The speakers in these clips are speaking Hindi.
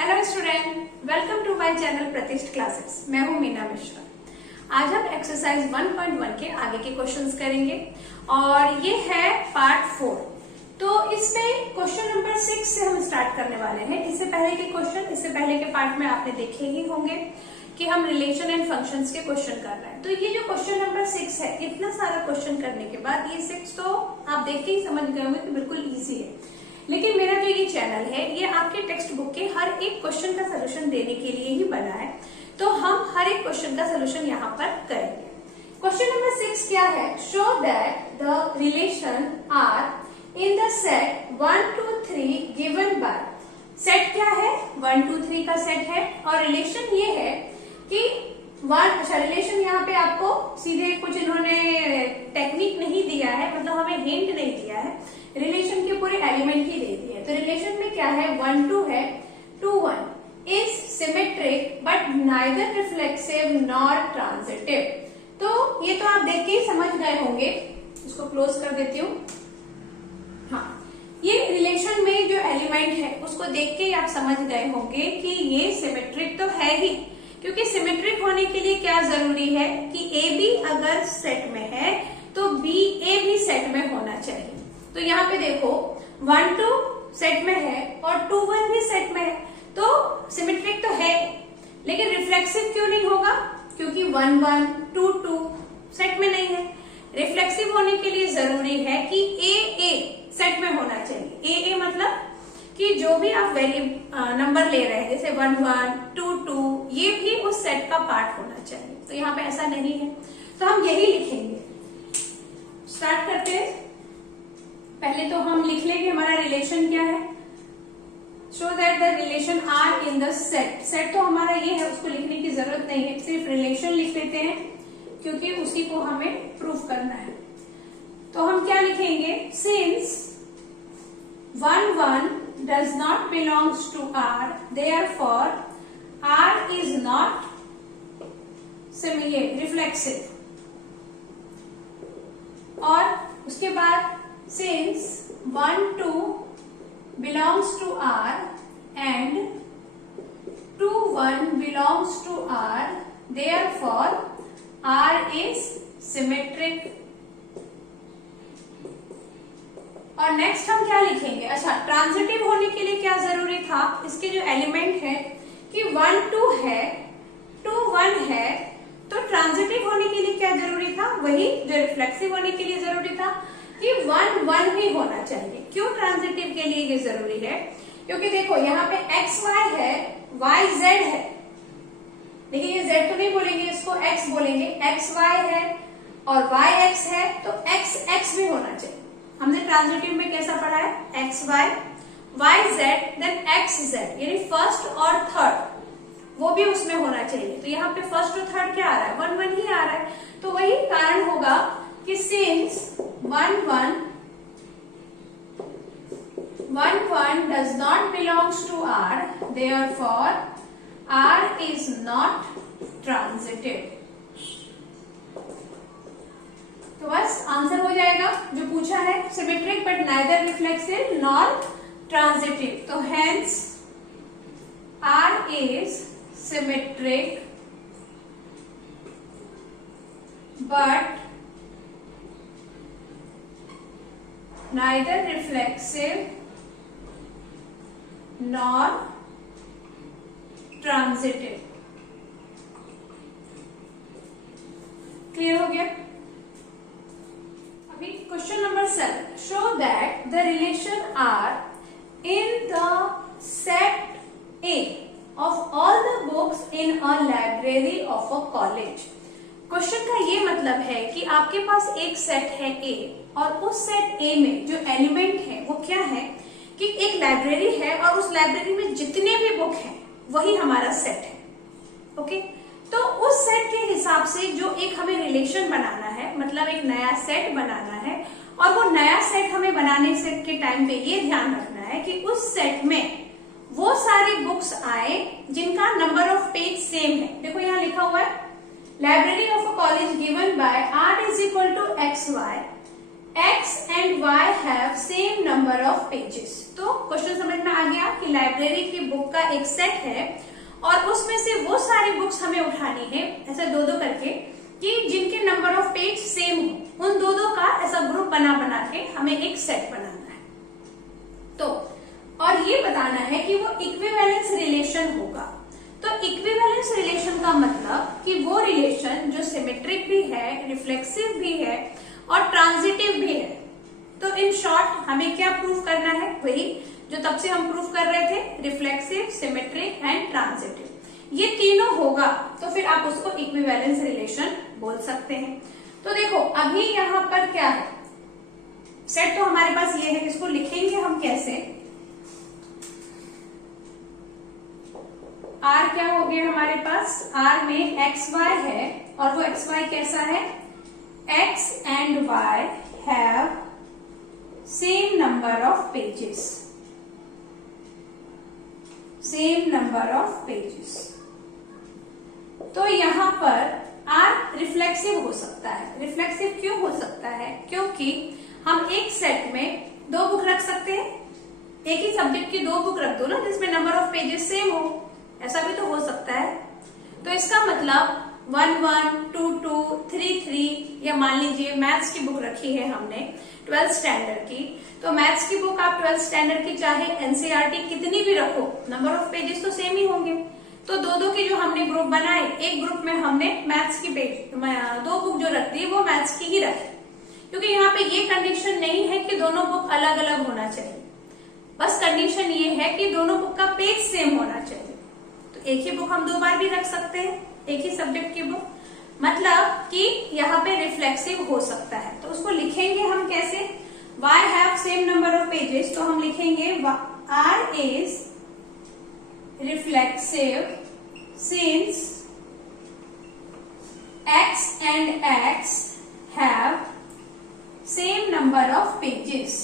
Hello student, welcome to my channel Pratishth classes. मैं हूं मीना मिश्रा। आज हम एक्सरसाइज 1.1 के आगे के क्वेश्चंस करेंगे और ये है पार्ट 4। तो इसमें क्वेश्चन नंबर 6 से हम स्टार्ट करने वाले हैं। इससे पहले के पार्ट में आपने देखे ही होंगे कि हम रिलेशन एंड फंक्शंस के क्वेश्चन कर रहे हैं। तो ये जो क्वेश्चन नंबर 6 है, इतना सारा क्वेश्चन करने के बाद ये 6 तो आप देख के ही समझ गए होंगे कि बिल्कुल ईजी है। लेकिन मेरा जो ये चैनल है, ये आपके टेक्स्ट बुक के हर एक क्वेश्चन का सोल्यूशन देने के लिए ही बना है। तो हम हर एक क्वेश्चन का सोल्यूशन यहाँ पर करेंगे। क्वेश्चन नंबर 6 क्या है? Show that the relation R in the set 1 2 3 given by. Set क्या है? 1 2 3 का सेट है और रिलेशन ये है कि रिलेशन यहाँ पे आपको सीधे कुछ इन्होंने टेक्निक नहीं दिया है, मतलब हमें हिंट नहीं दिया है, रिलेशन के पूरे एलिमेंट ही दे दिए। तो रिलेशन में क्या है? 1 2 है, 2 1 is symmetric but neither reflexive nor transitive. तो ये तो आप देख के ही समझ गए होंगे। इसको क्लोज कर देती हूँ। हाँ, ये रिलेशन में जो एलिमेंट है उसको देख के ही आप समझ गए होंगे कि ये सिमेट्रिक तो है ही, क्योंकि सिमेट्रिक होने के लिए क्या जरूरी है कि ए बी अगर सेट में है तो बी ए भी सेट में होना चाहिए। तो यहाँ पे देखो 1 2 सेट में है और 2 1 भी सेट में है, तो सिमेट्रिक तो है। लेकिन रिफ्लेक्सिव क्यों नहीं होगा? क्योंकि 1 1 2 2 सेट में नहीं है। रिफ्लेक्सिव होने के लिए जरूरी है कि ए सेट में होना चाहिए। ए मतलब कि जो भी आप नंबर ले रहे हैं, जैसे 1 1 2 2, ये भी उस सेट का पार्ट होना चाहिए। तो यहाँ पे ऐसा नहीं है, तो हम यही लिखेंगे। स्टार्ट करते हैं। पहले तो हम लिख लेंगे हमारा रिलेशन क्या है। Show that the relation R in the set. Set तो हमारा ये है, उसको लिखने की जरूरत नहीं है, सिर्फ रिलेशन लिख लेते हैं क्योंकि उसी को हमें प्रूफ करना है। तो हम क्या लिखेंगे? Since 1 1 does not belongs to R, therefore R is not reflexive। और उसके बाद since 1 2 belongs to R and 2 1 belongs to R, therefore R is symmetric। और नेक्स्ट हम क्या लिखेंगे? अच्छा, ट्रांजिटिव होने के लिए क्या जरूरी था? इसके जो एलिमेंट है कि 1 2 है, 2 1 है, तो ट्रांजिटिव होने के लिए क्या जरूरी था? वही जो रिफ्लेक्सिव होने के लिए जरूरी था कि 1 1 भी होना चाहिए। क्यों ट्रांजिटिव के लिए ये जरूरी है? क्योंकि देखो यहाँ पे x y है, y z है, लेकिन ये z तो नहीं बोलेंगे, इसको x बोलेंगे। x y है और y x है, तो x x भी होना चाहिए। हमने ट्रांजिटिव में कैसा पढ़ा है? X y, y z, then x z, यानी फर्स्ट और थर्ड वो भी उसमें होना चाहिए। तो यहाँ पे फर्स्ट और थर्ड क्या आ रहा है? 1 1 ही आ रहा है। तो वही कारण होगा कि since 1 1 does not belongs to R, therefore R is not transitive। तो बस आंसर हो जाएगा जो पूछा है, symmetric but neither reflexive nor transitive. तो hence R is symmetric but neither reflexive nor transitive. Clear हो गया? Question number 7। Show that the relation R in the set A of all the books in a library of a college. क्वेश्चन का ये मतलब है कि आपके पास एक सेट है ए और उस सेट ए में जो एलिमेंट है वो क्या है कि एक लाइब्रेरी है और उस लाइब्रेरी में जितने भी बुक हैं वही हमारा सेट है। ओके, तो उस सेट के हिसाब से जो एक हमें रिलेशन बनाना है, मतलब एक नया सेट बनाना है, और वो नया सेट हमें बनाने से के टाइम पे ये ध्यान रखना है कि उस सेट में वो सारी बुक्स आए जिनका नंबर ऑफ पेज सेम है। देखो यहाँ लिखा हुआ है library of a college given by R is equal to XY X and Y have same number of pages। तो क्वेश्चन समझ में आ गया कि लाइब्रेरी की बुक का एक सेट है और उसमें से वो सारी बुक्स हमें उठानी है ऐसा दो दो करके कि जिनके नंबर ऑफ पेज सेम हो। उन दो दो का ऐसा ग्रुप बना बना के हमें एक सेट बनाना है। तो और ये बताना है कि वो इक्विवेलेंस रिलेशन होगा। तो इक्विवेलेंस रिलेशन का मतलब कि वो रिलेशन जो सिमेट्रिक भी है, रिफ्लेक्सिव भी है और ट्रांजिटिव भी है। तो इन शॉर्ट हमें क्या प्रूफ करना है, वही जो तब से हम प्रूफ कर रहे थे, रिफ्लेक्सिव, सिमेट्रिक एंड ट्रांजिटिव। ये तीनों होगा तो फिर आप उसको इक्विवेलेंस रिलेशन बोल सकते हैं। तो देखो अभी यहाँ पर क्या है, सेट तो हमारे पास ये है, इसको लिखेंगे हम कैसे। R क्या हो गया हमारे पास, R में एक्स वाई है और वो एक्स वाई कैसा है, X and Y have same number of pages, same number of pages। तो यहाँ पर R रिफ्लेक्सिव हो सकता है। रिफ्लेक्सिव क्यों हो सकता है, क्योंकि हम एक सेट में दो बुक रख सकते हैं, एक ही सब्जेक्ट की दो बुक रख दो ना जिसमें नंबर ऑफ पेजेस सेम हो, ऐसा भी तो हो सकता है। तो इसका मतलब 1 1 2 2 3 3 या मान लीजिए मैथ्स की बुक रखी है हमने 12th स्टैंडर्ड की, तो मैथ्स की बुक आप 12th स्टैंडर्ड की चाहे एनसीईआरटी कितनी भी रखो, नंबर ऑफ पेजेस तो सेम ही होंगे। तो दो दो के जो हमने ग्रुप बनाए, एक ग्रुप में हमने मैथ्स की पेज दो बुक जो रखती है वो मैथ्स की ही रखे, क्योंकि यहाँ पे ये कंडीशन नहीं है कि दोनों बुक अलग अलग होना चाहिए, बस कंडीशन ये है कि दोनों बुक का पेज सेम होना चाहिए। तो एक ही बुक हम दो बार भी रख सकते हैं, एक ही सब्जेक्ट की बुक, मतलब कि यहाँ पे रिफ्लेक्सिव हो सकता है। तो उसको लिखेंगे हम कैसे, Y have same number of pages, तो हम लिखेंगे R is reflexive since X and X have same number of pages,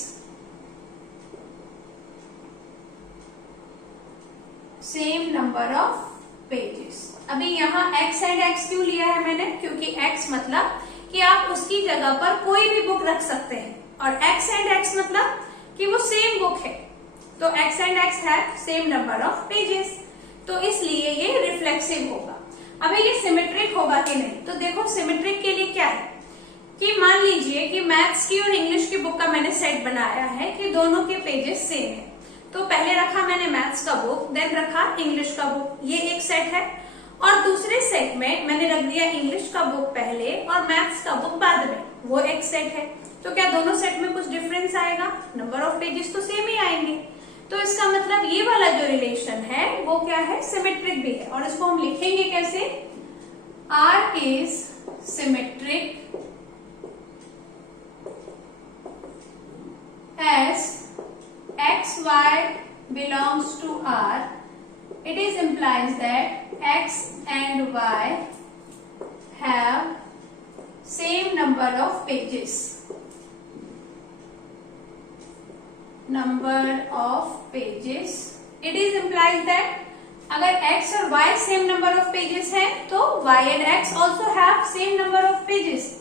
same number of pages। अभी यहाँ x एंड x क्यों लिया है मैंने, क्योंकि x मतलब कि आप उसकी जगह पर कोई भी बुक रख सकते हैं और x एंड x मतलब कि वो सेम बुक है। तो x एंड x है सेम नंबर ऑफ पेजेस, तो इसलिए ये रिफ्लेक्सिव होगा। अभी ये सिमेट्रिक होगा कि नहीं, तो देखो सिमेट्रिक के लिए क्या है कि मान लीजिए कि मैथ्स की और इंग्लिश की बुक का मैंने सेट बनाया है कि दोनों के पेजेस सेम है। तो पहले रखा मैंने मैथ्स का बुक, देन रखा इंग्लिश का बुक, ये एक सेट है। और दूसरे सेट में मैंने रख दिया इंग्लिश का बुक पहले और मैथ्स का बुक बाद में, वो एक सेट है। तो क्या दोनों सेट में कुछ डिफरेंस आएगा, नंबर ऑफ पेजेस तो सेम ही आएंगे। तो इसका मतलब ये वाला जो रिलेशन है वो क्या है, सिमेट्रिक भी है। और इसको हम लिखेंगे कैसे, R is symmetric as XY belongs to R, it is implies that X and Y have same number of pages, number of pages। It is implies that अगर X और Y same number of pages है तो Y and X also have same number of pages।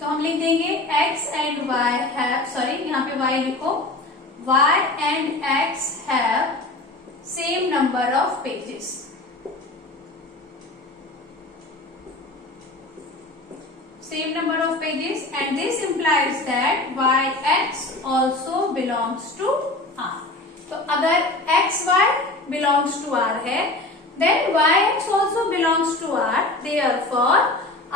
तो हम लिख देंगे X and Y have, sorry यहाँ पे Y लिखो, Y and X have same number of pages, same number of pages, and this implies that YX also belongs to R। तो अगर XY belongs to R है, then YX also belongs to R, therefore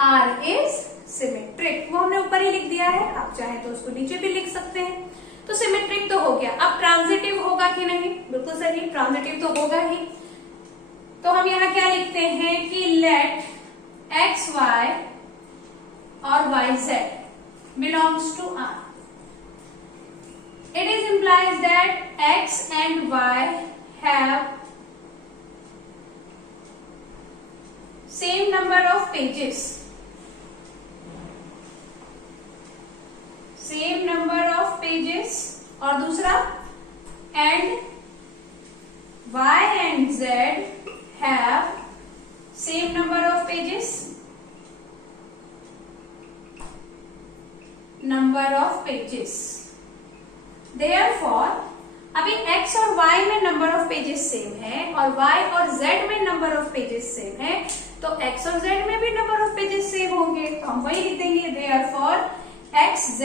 R is symmetric। वो हमने ऊपर ही लिख दिया है, आप चाहे तो उसको नीचे भी लिख सकते हैं। तो सिमेट्रिक तो हो गया। अब ट्रांजिटिव होगा कि नहीं, बिल्कुल सही, ट्रांजिटिव तो होगा ही। तो हम यहाँ क्या लिखते हैं कि लेट एक्स वाई और y z belongs to R, it is implies that x and y have same number of pages, same number of pages, और दूसरा and y and z have same number of pages, number number of pages. Therefore अभी x और y में नंबर ऑफ पेजेस सेम है और y और z में नंबर ऑफ पेजेस सेम है, तो x और z में भी नंबर ऑफ पेजेस सेम होंगे, तो हम वही लिख देंगे। Therefore x z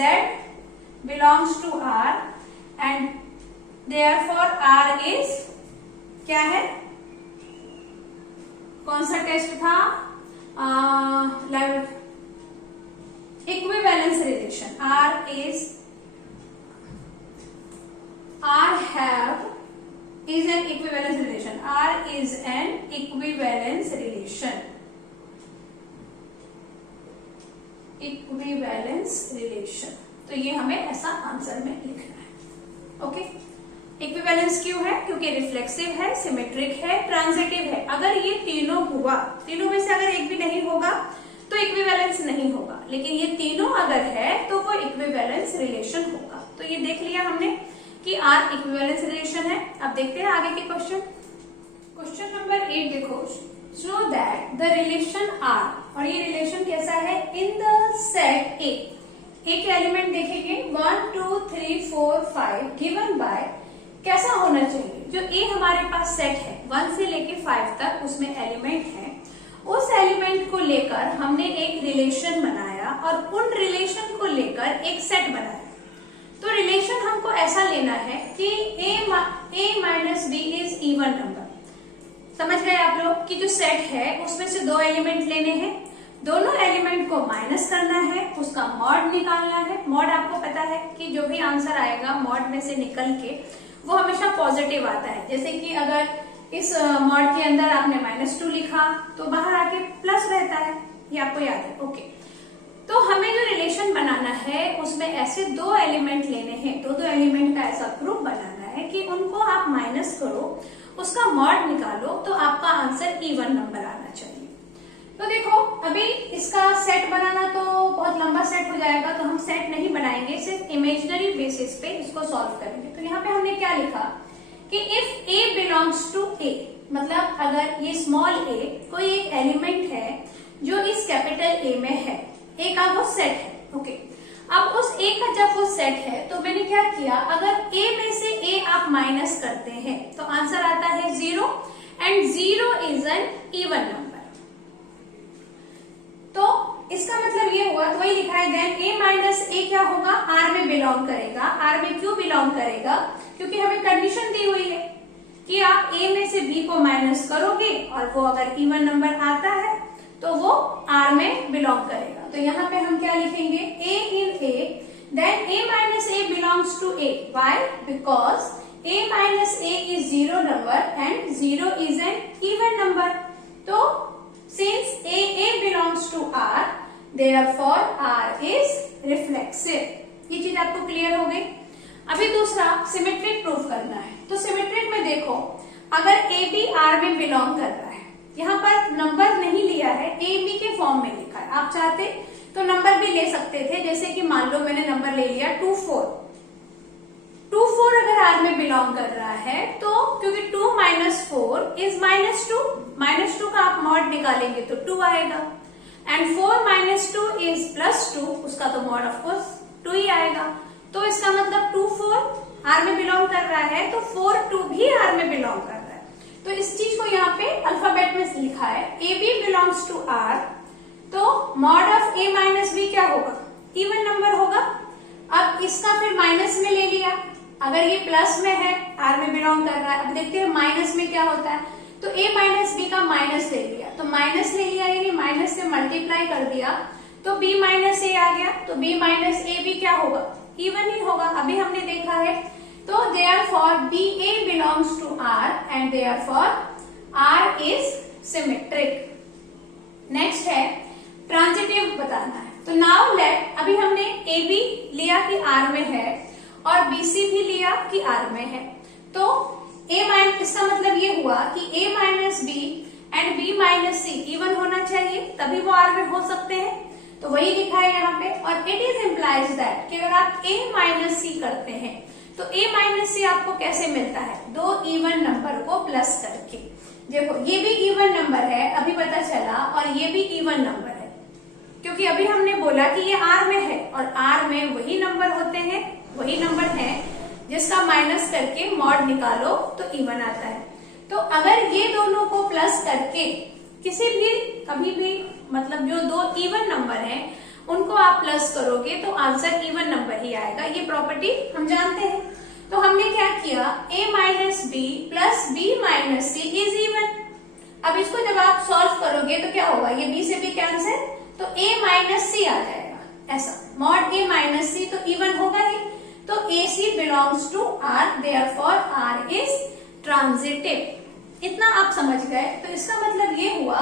belongs to r and therefore r is क्या है, कौन सा टेस्ट था, equivalence relation. R is an equivalence relation. R is an equivalence relation. Equivalence relation. तो ये हमें ऐसा आंसर में लिखना है। ओके, इक्विवेलेंस क्यों है, क्योंकि रिफ्लेक्सिव है, सिमेट्रिक है, ट्रांजिटिव है। अगर ये तीनों हुआ, तीनों में से अगर एक भी नहीं होगा तो इक्विवेलेंस नहीं होगा, लेकिन ये तीनों अगर है तो वो इक्विवेलेंस रिलेशन होगा। तो ये देख लिया हमने कि R इक्विवेलेंस रिलेशन है। अब देखते हैं आगे के क्वेश्चन। क्वेश्चन नंबर 8 देखो, show that the relation R, और ये रिलेशन कैसा है, इन द सेट A। एक एलिमेंट देखेंगे 1 2 3 4 5 गिवन बाय, कैसा होना चाहिए, जो A हमारे पास सेट है 1 से लेके 5 तक, उसमें एलिमेंट है, उस एलिमेंट को लेकर हमने एक रिलेशन बनाया और उन रिलेशन को लेकर एक सेट बनाया। तो रिलेशन हमको ऐसा लेना है कि a minus B is even number. समझ गए आप लोग कि जो सेट है उसमें से दो एलिमेंट लेने हैं, दोनों एलिमेंट को माइनस करना है, उसका मॉड निकालना है। मॉड आपको पता है कि जो भी आंसर आएगा मॉड में से निकल के वो हमेशा पॉजिटिव आता है। जैसे कि अगर इस मॉड के अंदर आपने -2 लिखा तो बाहर आके प्लस रहता है, ये आपको याद है। ओके, तो हमें जो रिलेशन बनाना है उसमें ऐसे दो एलिमेंट लेने हैं, दो एलिमेंट का ऐसा ग्रुप बनाना है कि उनको आप माइनस करो, उसका मॉड निकालो, तो आपका आंसर इवन नंबर आना चाहिए। तो देखो अभी इसका सेट बनाना तो बहुत लंबा सेट हो जाएगा, तो हम सेट नहीं बनाएंगे, सिर्फ इमेजिनरी बेसिस पे इसको सॉल्व करेंगे। तो यहाँ पे हमने क्या लिखा कि if A belongs to A, मतलब अगर ये स्मॉल a कोई एक एलिमेंट है जो इस कैपिटल A में है, A का वो सेट है। ओके, अब उस A का जब वो सेट है तो मैंने क्या किया, अगर A में से A आप माइनस करते हैं तो आंसर आता है 0 and 0 is an even number. तो इसका मतलब ये हुआ, तो वही लिखा है देन A माइनस A क्या होगा, R में बिलोंग करेगा। R में क्यों बिलोंग करेगा, क्योंकि हमें कंडीशन दी हुई है कि आप A में से B को माइनस करोगे और वो अगर इवन नंबर आता है तो वो R में बिलोंग करेगा। तो यहाँ पे हम क्या लिखेंगे, A in A, then A minus A belongs to A. Why? Because A minus A is 0 number and 0 is an even number. तो since A belongs to R, therefore R is reflexive. ये चीज आपको क्लियर हो गई। अभी दूसरा सिमेट्रिक प्रूफ करना है। तो सिमेट्रिक में देखो, अगर A B R में बिलोंग कर रहा है, यहाँ पर नंबर नहीं लिया है, A B के फॉर्म में लिखा है। आप चाहते तो नंबर भी ले सकते थे, जैसे कि मान लो मैंने नंबर ले लिया 2 4। 2 4 अगर R में बिलोंग कर रहा है तो क्योंकि 2 माइनस 4 इज -2, -2 का आप मॉड निकालेंगे तो 2 आएगा, एंड 4 माइनस 2 इज +2, उसका तो मॉड ऑफकोर्स 2 ही आएगा। तो इसका मतलब 2 4 R में बिलोंग कर रहा है, तो 4 2 भी R में बिलोंग कर रहा है। तो इस चीज को यहाँ पे अल्फाबेट में लिखा है, A B belongs to R, तो mod of A minus B क्या होगा, इवन नंबर होगा। अब इसका फिर माइनस में ले लिया, अगर ये प्लस में है, R में बिलोंग कर रहा है। अब देखते हैं माइनस में क्या होता है, तो A माइनस B का माइनस ले लिया, तो माइनस ले लिया यानी माइनस से मल्टीप्लाई कर दिया, तो B माइनस A आ गया, तो B माइनस A भी क्या होगा, इवन ही होगा। अभी हमने देखा है, तो therefore BA belongs to R and therefore R is symmetric. Next है ट्रांजिटिव बताना है। तो नाउ लेट, अभी हमने AB लिया कि R में है और BC भी लिया कि R में है, तो A माइनस, इसका मतलब ये हुआ कि A minus B and B minus C even होना चाहिए, तभी वो R में हो सकते हैं। तो वही लिखा है यहाँ पे, और इट इज इम्प्लाइज दैट कि अगर आप A माइनस C करते हैं तो A माइनस C आपको कैसे मिलता है, दो इवन नंबर को प्लस करके। देखो ये भी इवन नंबर है, अभी पता चला, और ये भी इवन नंबर है, क्योंकि अभी हमने बोला कि ये R में है और R में वही नंबर होते हैं, वही नंबर है जिसका माइनस करके मॉड निकालो तो इवन आता है। तो अगर ये दोनों को प्लस करके किसी भी कभी भी मतलब जो दो इवन नंबर हैं उनको आप प्लस करोगे तो आंसर इवन नंबर ही आएगा। ये प्रॉपर्टी हम जानते हैं। तो हमने क्या किया, a minus B plus b minus C is even. अब इसको जब आप सॉल्व करोगे तो क्या होगा, ये b से b कैंसिल, तो a माइनस सी आ जाएगा। ऐसा मॉड a माइनस सी तो इवन होगा ही। तो AC belongs to R, therefore R is transitive. इतना आप समझ गए। तो इसका मतलब ये हुआ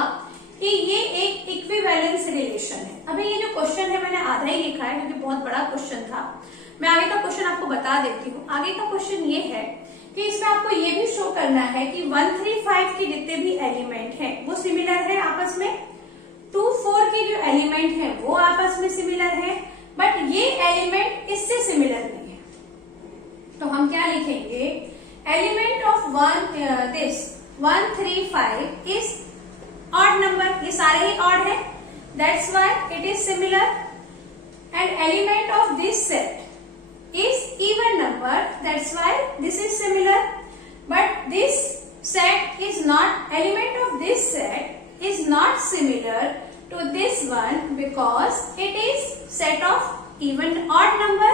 कि ये एक इक्विवेलेंस रिलेशन है। अभी ये जो क्वेश्चन है मैंने आधा ही लिखा है क्योंकि बहुत बड़ा क्वेश्चन था। मैं आगे का क्वेश्चन आपको बता देती हूँ। आगे का क्वेश्चन ये है कि इसमें आपको ये भी शो करना है कि 1, 3, 5 के जितने भी एलिमेंट हैं वो सिमिलर है आपस में। 2, 4 के जो एलिमेंट हैं वो आपस में सिमिलर है, बट ये एलिमेंट इससे सिमिलर नहीं है। तो हम क्या लिखेंगे, element of 1, 3, 5 is odd number. ये सारे ही ऑड है, that's why it is similar. And element of this set is even number, that's why this is similar. But this set is not, element of this set is not similar to this one because it is set of even odd number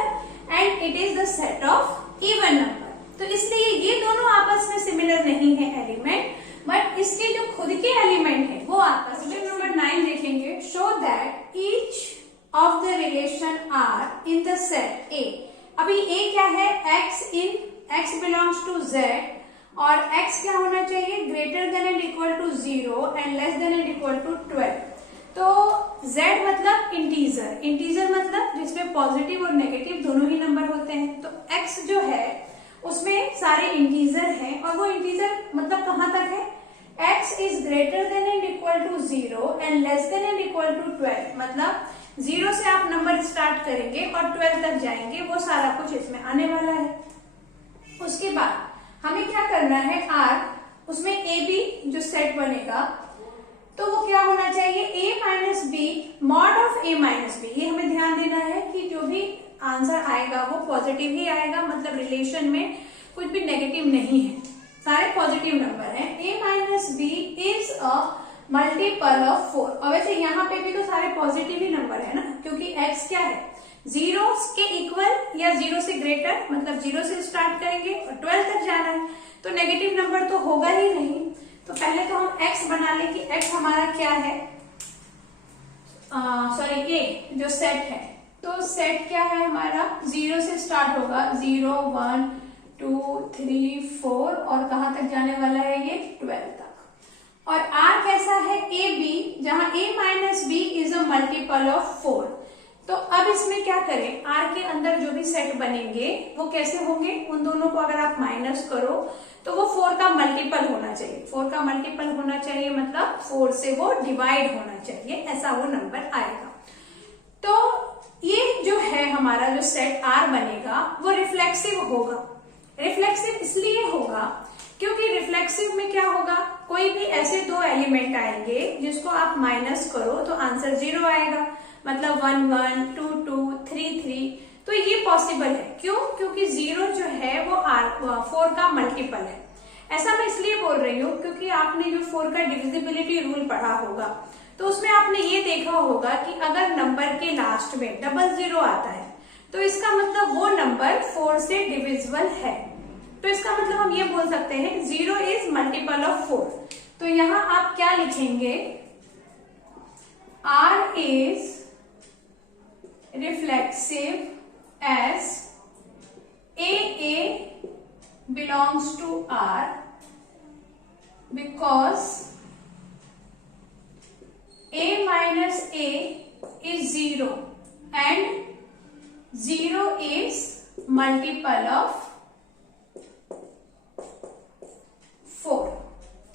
and it is the set of even number. तो इसलिए ये दोनों आपस में सिमिलर नहीं है एलिमेंट, बट इसके जो खुद के एलिमेंट है वो आपस में। नंबर 9 देखेंगे, show that each of the relation R in the set A. अभी A क्या है, x बिलोंग्स टू Z और x क्या होना चाहिए, greater than and equal to 0 and less than and equal to 12। तो Z मतलब इंटीजर, इंटीजर मतलब जिसमें पॉजिटिव और नेगेटिव दोनों ही नंबर होते हैं। तो x जो है उसमें सारे इंटीजर हैं और वो इंटीजर मतलब कहां तक है, x is greater than and equal to 0 and less than and equal to 12। मतलब 0 से आप नंबर स्टार्ट करेंगे और 12 तक जाएंगे, वो सारा कुछ इसमें आने वाला है। उसके बाद हमें क्या करना है, R उसमें ए बी जो सेट बनेगा तो वो क्या होना चाहिए, a minus B mod of a minus B. ये हमें ध्यान देना है कि जो भी आंसर आएगा वो पॉजिटिव ही आएगा, मतलब रिलेशन में कुछ भी नेगेटिव नहीं है, सारे पॉजिटिव नंबर हैं। a minus B is a multiple of 4। और वैसे यहाँ पे भी तो सारे पॉजिटिव ही नंबर है ना, क्योंकि x क्या है, 0 के इक्वल या 0 से ग्रेटर, मतलब 0 से स्टार्ट करेंगे और 12 तक जाना है, तो नेगेटिव नंबर तो होगा ही नहीं। तो पहले तो हम x बना लें कि x हमारा क्या है, सॉरी a जो सेट है, तो सेट क्या है हमारा, 0 से स्टार्ट होगा, 0, 1, 2, 3, 4 और कहां तक जाने वाला है ये 12 तक। और R कैसा है, ए बी, जहां a minus B is a multiple of 4। तो अब इसमें क्या करें, R के अंदर जो भी सेट बनेंगे वो कैसे होंगे, उन दोनों को अगर आप माइनस करो तो वो 4 का मल्टीपल होना चाहिए। 4 का मल्टीपल होना चाहिए मतलब 4 से वो डिवाइड होना चाहिए, ऐसा वो नंबर आएगा। तो ये जो है हमारा जो सेट R बनेगा वो रिफ्लेक्सिव होगा। रिफ्लेक्सिव इसलिए होगा क्योंकि रिफ्लेक्सिव में क्या होगा, कोई भी ऐसे दो एलिमेंट आएंगे जिसको आप माइनस करो तो आंसर 0 आएगा, मतलब 1, 1, 2, 2, 3, 3। तो ये पॉसिबल है, क्यों, क्योंकि 0 जो है वो 4 का मल्टीपल है। ऐसा मैं इसलिए बोल रही हूँ क्योंकि आपने जो 4 का डिविजिबिलिटी रूल पढ़ा होगा तो उसमें आपने ये देखा होगा कि अगर नंबर के लास्ट में 00 आता है तो इसका मतलब वो नंबर 4 से डिविजिबल है। तो इसका मतलब हम ये बोल सकते हैं 0 इज मल्टीपल ऑफ 4। तो यहां आप क्या लिखेंगे, R is reflexive as A belongs to R because A minus A is 0 and 0 is multiple of 4।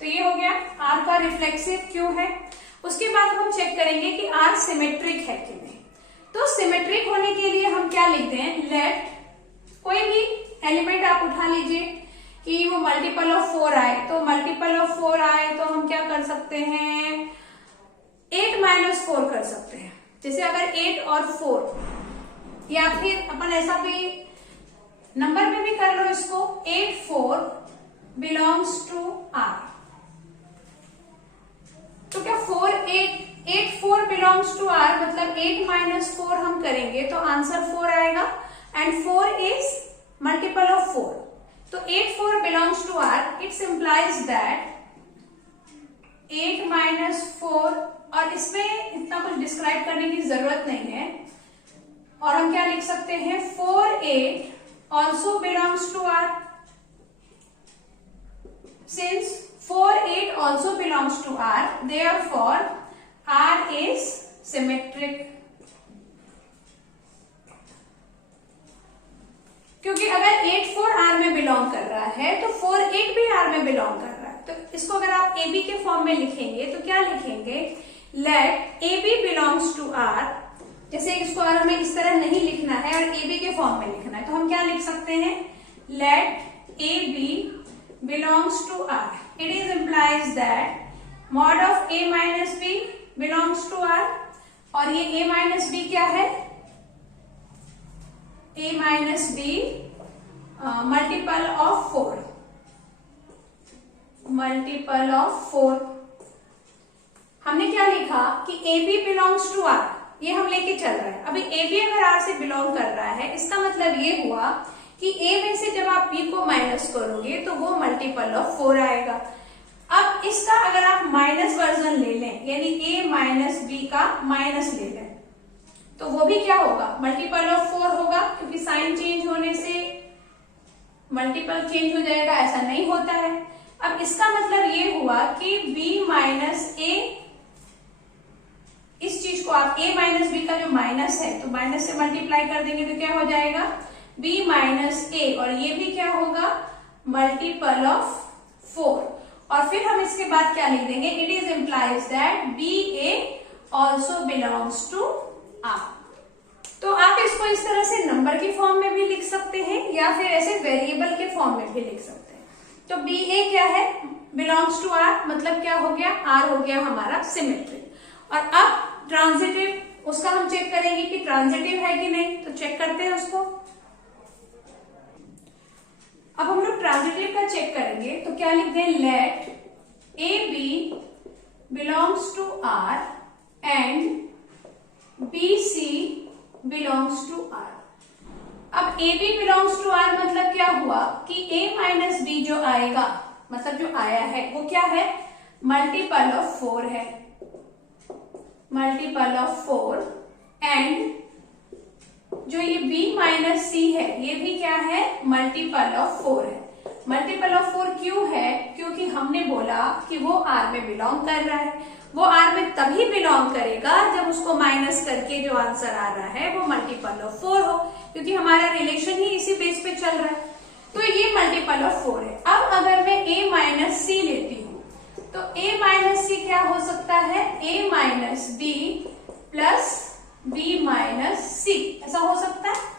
तो ये हो गया R का रिफ्लेक्सिव क्यों है। उसके बाद हम चेक करेंगे कि R सिमेट्रिक है कि नहीं। तो सिमेट्रिक होने के लिए हम क्या लिखते हैं, लेट कोई भी एलिमेंट आप उठा लीजिए कि वो मल्टीपल ऑफ 4 आए, तो मल्टीपल ऑफ 4 आए तो हम क्या कर सकते हैं, 8 - 4 कर सकते हैं। जैसे अगर 8 और 4, या फिर अपन ऐसा भी नंबर में भी कर लो इसको, 8 4 बिलोंग्स टू R। तो क्या 8 4 बिलोंग्स टू R मतलब 8 माइनस 4 हम करेंगे तो आंसर 4 आएगा, एंड 4 इज मल्टीपल ऑफ 4। तो 8 4 belongs to R, it's implies that 8 minus 4, और इसमें इतना कुछ डिस्क्राइब करने की जरूरत नहीं है, और हम क्या लिख सकते हैं, 4 8 also belongs to R। Since 4 8 also belongs to R, therefore R is symmetric। क्योंकि अगर 8 4 R में बिलोंग कर रहा है तो 4 8 भी R में बिलोंग कर रहा है। तो इसको अगर आप AB के फॉर्म में लिखेंगे तो क्या लिखेंगे, let AB belongs to R। जैसे इसको अगर हमें इस तरह नहीं लिखना है और AB के फॉर्म में लिखना है तो हम क्या लिख सकते हैं, late AB belongs to R। It is implies that mod of A minus B belongs to R, और ये A minus B क्या है, A minus B multiple of 4, multiple of 4। हमने क्या लिखा कि AB belongs to R, ये हम लेके चल रहे हैं। अभी AB अगर R से बिलोंग कर रहा है, इसका मतलब ये हुआ कि A में से जब आप B को माइनस करोगे तो वो मल्टीपल ऑफ 4 आएगा। अब इसका अगर आप माइनस वर्जन ले लें, यानी A माइनस B का माइनस ले लें, तो वो भी क्या होगा, मल्टीपल ऑफ 4 होगा, क्योंकि साइन चेंज होने से मल्टीपल चेंज हो जाएगा, ऐसा नहीं होता है। अब इसका मतलब ये हुआ कि B माइनस A, इस चीज को आप A माइनस B का जो माइनस है तो माइनस से मल्टीप्लाई कर देंगे तो क्या हो जाएगा, B माइनस A, और ये भी क्या होगा, मल्टीपल ऑफ 4। और फिर हम इसके बाद क्या लिख देंगे, it is implies that BA also belongs to R। तो आप इसको इस तरह से नंबर के फॉर्म में भी लिख सकते हैं या फिर ऐसे वेरिएबल के फॉर्म में भी लिख सकते हैं। तो BA क्या है, बिलोंग्स टू R, मतलब क्या हो गया, R हो गया हमारा सिमेट्रिक। और अब ट्रांजिटिव, उसका हम चेक करेंगे कि ट्रांजिटिव है कि नहीं, तो चेक करते हैं उसको। अब हम लोग ट्रांजिटिव का चेक करेंगे तो क्या लिख दें, let AB belongs to R and BC belongs to R। अब AB बिलोंग्स टू R मतलब क्या हुआ कि A माइनस B जो आएगा, मतलब जो आया है वो क्या है, मल्टीपल ऑफ 4 है, मल्टीपल ऑफ 4, एंड जो ये B माइनस C है ये भी क्या है, मल्टीपल ऑफ 4 है। मल्टीपल ऑफ 4 क्यों है, क्योंकि हमने बोला कि वो R में बिलोंग कर रहा है। वो R में तभी बिलोंग करेगा जब उसको माइनस करके जो आंसर आ रहा है वो मल्टीपल ऑफ 4 हो, क्योंकि हमारा रिलेशन ही इसी बेस पे चल रहा है। तो ये मल्टीपल ऑफ 4 है। अब अगर मैं A माइनस C लेती हूँ तो A माइनस C क्या हो सकता है, A minus B plus B minus C, ऐसा हो सकता है।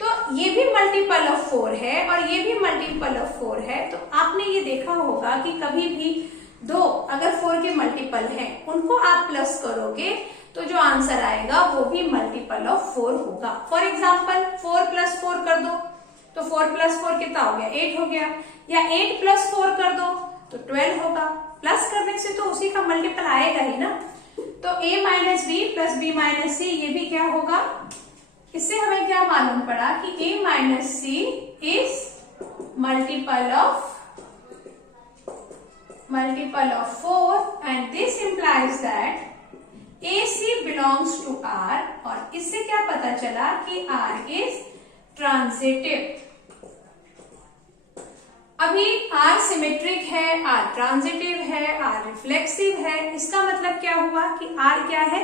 तो ये भी मल्टीपल ऑफ 4 है और ये भी मल्टीपल ऑफ 4 है। तो आपने ये देखा होगा कि कभी भी दो अगर 4 के मल्टीपल हैं उनको आप प्लस करोगे तो जो आंसर आएगा वो भी मल्टीपल ऑफ 4 होगा। फॉर एग्जाम्पल 4 प्लस 4 कर दो तो 4 प्लस 4 कितना हो गया, 8 हो गया, या 8 प्लस 4 कर दो तो 12 होगा। प्लस करने से तो उसी का मल्टीपल आएगा ही ना। तो A minus B plus B minus C ये भी क्या होगा, इससे हमें क्या मालूम पड़ा कि A minus C is multiple of 4 and this implies that AC belongs to R। और इससे क्या पता चला कि R इज ट्रांजिटिव। अभी R सिमेट्रिक है, R ट्रांजिटिव है, R रिफ्लेक्सिव है। इसका मतलब क्या हुआ कि R क्या है,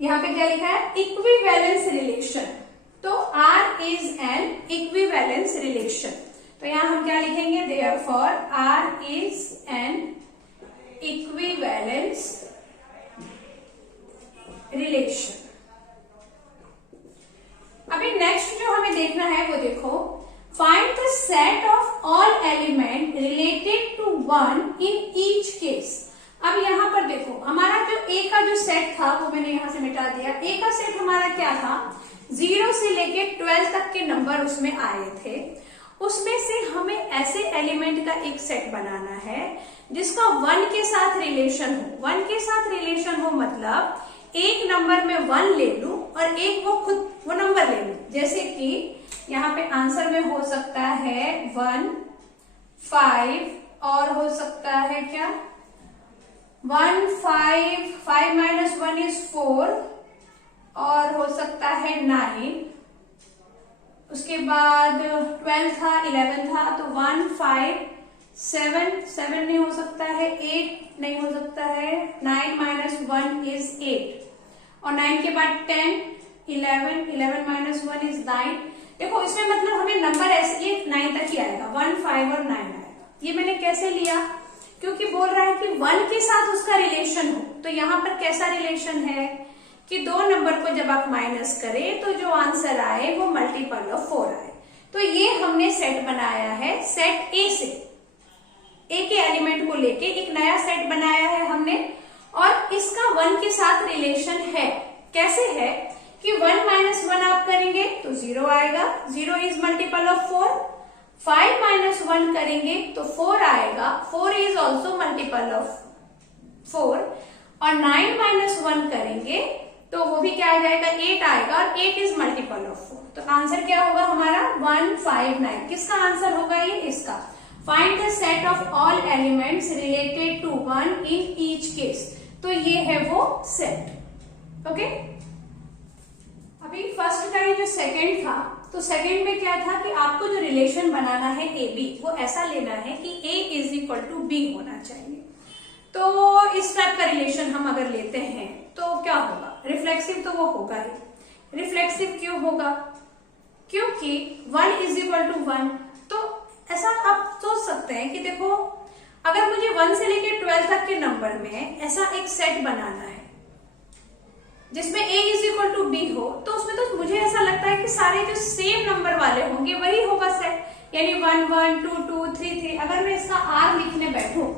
यहाँ पे क्या लिखा है, इक्विवेलेंस रिलेशन। तो R is an equivalence relation. तो यहाँ हम क्या लिखेंगे, therefore R is an equivalence relation. अभी नेक्स्ट जो हमें देखना है वो देखो, find the set of all element related to 1 in each case. अब यहाँ पर देखो, हमारा जो ए का जो सेट था वो मैंने यहाँ से मिटा दिया। ए का सेट हमारा क्या था, 0 से लेके 12 तक के नंबर उसमें आए थे। उसमें से हमें ऐसे एलिमेंट का एक सेट बनाना है जिसका 1 के साथ रिलेशन हो। 1 के साथ रिलेशन हो मतलब एक नंबर में 1 ले लूं और एक वो नंबर ले लूं। जैसे कि यहाँ पे आंसर में हो सकता है 1, 5 और हो सकता है क्या 1, 5 माइनस 1 इज 4 और हो सकता है 9। उसके बाद 12 था, 11 था, तो 1, 5, 7 नहीं हो सकता है, 8 नहीं हो सकता है, 9 माइनस 1 इज 8 और 9 के बाद 10, 11 माइनस 1 इज 9। देखो इसमें मतलब हमें नंबर ऐसे ये 9 तक ही आएगा, 1, 5 और 9 आएगा। ये मैंने कैसे लिया, क्योंकि बोल रहा है कि 1 के साथ उसका रिलेशन हो। तो यहाँ पर कैसा रिलेशन है कि दो नंबर को जब आप माइनस करें तो जो आंसर आए वो मल्टीपल ऑफ 4 आए। तो ये हमने सेट बनाया है, सेट ए से, ए के एलिमेंट को लेके एक नया सेट बनाया है हमने और इसका 1 के साथ रिलेशन है। कैसे है कि 1 माइनस 1 आप करेंगे तो 0 आएगा, 0 इज मल्टीपल ऑफ 4। 5 माइनस 1 करेंगे तो 4 आएगा, 4 इज ऑल्सो मल्टीपल ऑफ 4 और 9 माइनस 1 करेंगे तो वो भी क्या आ जाएगा, 8 आएगा और 8 इज मल्टीपल ऑफ 4। तो आंसर क्या होगा हमारा 1, 5, 9। किसका आंसर होगा ये, इसका। Find the set of all elements related to 1 in each case. तो ये है वो सेट। ओके, अभी फर्स्ट का ये जो सेकंड था, तो सेकंड में क्या था कि आपको जो रिलेशन बनाना है ए बी, वो ऐसा लेना है कि ए इज इक्वल टू बी होना चाहिए। तो इस टाइप का रिलेशन हम अगर लेते हैं तो क्या होगा, रिफ्लेक्सिव तो वो होगा ही। रिफ्लेक्सिव क्यों होगा, क्योंकि 1 इज इक्वल टू 1। तो ऐसा आप सोच सकते हैं कि देखो अगर मुझे 1 से लेकर 12 तक के नंबर में ऐसा एक सेट बनाना है जिसमें a is equal to B हो, तो उसमें तो मुझे ऐसा लगता है कि सारे जो सेम नंबर वाले होंगे वही होगा सेट, यानी 1, 1, 2, 2, 3, 3। अगर मैं इसका r लिखने बैठूं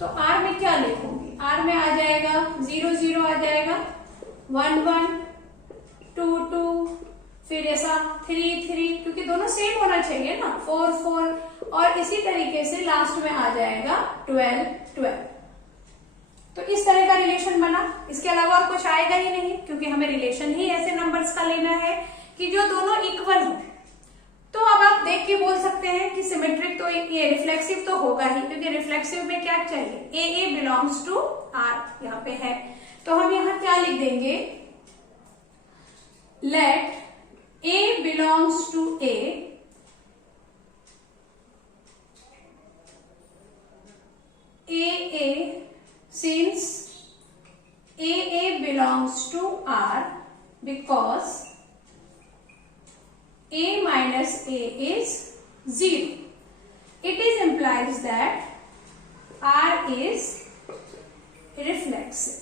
तो r में क्या लिखूंगी, r में आ जाएगा 0, 0 आ जाएगा, 1, 1, 2, 2, फिर ऐसा 3, 3, क्योंकि दोनों सेम होना चाहिए ना, 4, 4 और इसी तरीके से लास्ट में आ जाएगा 12, 12। तो इस तरह का रिलेशन बना, इसके अलावा और कुछ आएगा ही नहीं, क्योंकि हमें रिलेशन ही ऐसे नंबर्स का लेना है कि जो दोनों इक्वल हो। तो अब आप देख के बोल सकते हैं कि सिमेट्रिक तो ये रिफ्लेक्सिव तो होगा ही, क्योंकि रिफ्लेक्सिव में क्या चाहिए, ए बिलोंग्स टू आर यहाँ पे है। तो हम यहाँ क्या लिख देंगे, let A belongs to A since a belongs to R because a minus a is 0. It is implies that R is reflexive.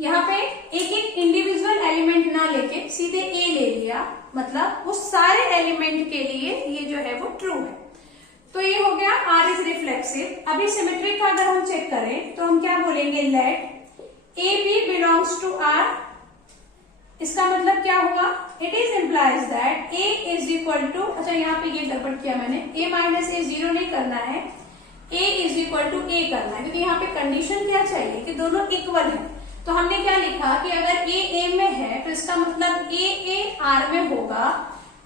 यहाँ पे एक एक इंडिविजुअल एलिमेंट ना लेके सीधे a ले लिया, मतलब वो सारे एलिमेंट के लिए ये जो है वो ट्रू है। तो ये हो गया R इज रिफ्लेक्सिव। अभी सिमेट्रिक का अगर हम चेक करें तो हम क्या बोलेंगे, let A B belongs to R। इसका मतलब क्या हुआ, it is implies that A is equal to, अच्छा यहाँ पे ये गड़बड़ किया मैंने, ए माइनस ए 0 नहीं करना है, ए इज इक्वल टू ए करना है, क्योंकि यहाँ पे कंडीशन क्या चाहिए कि दोनों इक्वल है। तो हमने क्या लिखा कि अगर ए में है तो इसका मतलब ए आर में होगा।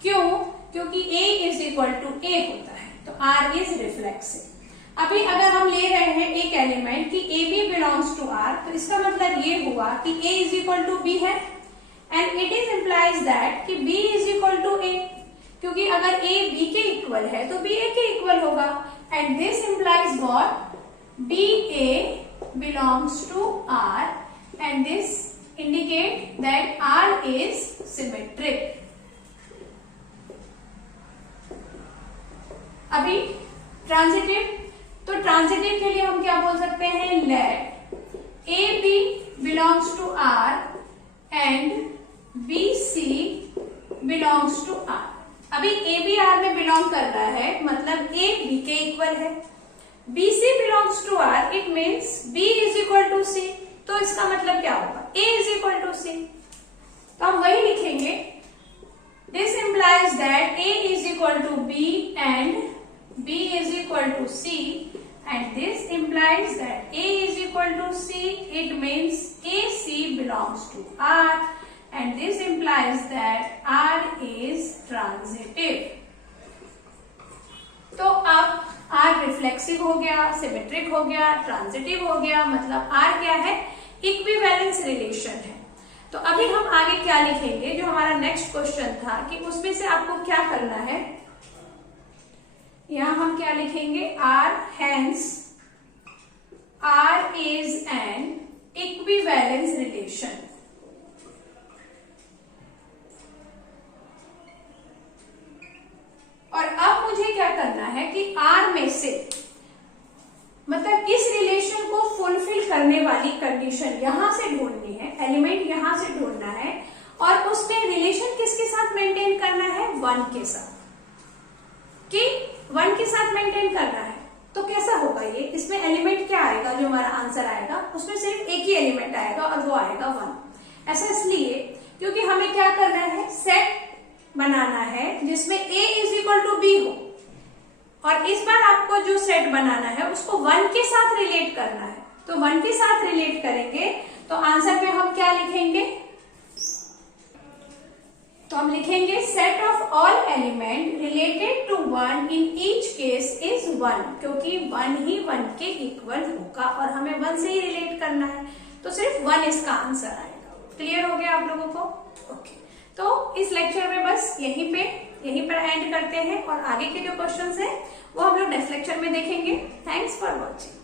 क्यों, क्योंकि ए इज इक्वल टू ए होता है, तो R इज रिफ्लेक्सिव। अभी अगर हम ले रहे हैं एक एलिमेंट कि A B belongs to R, तो इसका मतलब ये हुआ कि A is equal to B है and it is implies that कि B is equal to A, क्योंकि अगर A B के इक्वल है तो B A के इक्वल होगा and this implies what, B A belongs to R and this indicate that R is symmetric. अभी ट्रांजिटिव, तो ट्रांजिटिव के लिए हम क्या बोल सकते हैं, let A B belongs to R and B C belongs to R. अभी ए बी आर में बिलोंग कर रहा है, मतलब ए बी के इक्वल है, BC belongs to R, it means B is equal to C. तो इसका मतलब क्या होगा? A is equal to C. तो हम वही लिखेंगे, this implies that A is equal to B and B is equal to C, and this implies that A is equal to C, it means AC belongs to R, and this implies that R is transitive. तो अब R रिफ्लेक्सिव हो गया, सिमेट्रिक हो गया, ट्रांजिटिव हो गया, मतलब R क्या है? इक्विवेलेंस रिलेशन है। तो अभी हम आगे क्या लिखेंगे, जो हमारा नेक्स्ट क्वेश्चन था कि उसमें से आपको क्या करना है, यहां हम क्या लिखेंगे? R hence R is an equivalence relation. और अब मुझे क्या करना है कि R में से, मतलब इस रिलेशन को फुलफिल करने वाली कंडीशन यहां से ढूंढनी है, एलिमेंट यहां से ढूंढना है, और उसमें रिलेशन किसके साथ मेंटेन करना है? 1 के साथ, कि 1 के साथ मेंटेन करना है। तो कैसा होगा ये? इसमें एलिमेंट क्या आएगा? जो हमारा आंसर आएगा उसमें सिर्फ एक ही एलिमेंट आएगा और वो आएगा 1। ऐसा इसलिए क्योंकि हमें क्या करना है? सेट बनाना है जिसमें A is equal to B हो, और इस बार आपको जो सेट बनाना है उसको 1 के साथ रिलेट करना है। तो 1 के साथ रिलेट करेंगे तो आंसर में हम क्या लिखेंगे? तो हम लिखेंगे set of all element related to 1 in each case is 1, क्योंकि 1 ही 1 के इक्वल होगा और हमें 1 से ही रिलेट करना है, तो सिर्फ 1 इसका आंसर आएगा। क्लियर हो गया आप लोगों को? ओके, तो इस लेक्चर में बस यहीं पर एंड करते हैं, और आगे के जो क्वेश्चंस हैं वो हम लोग नेक्स्ट लेक्चर में देखेंगे। Thanks for watching.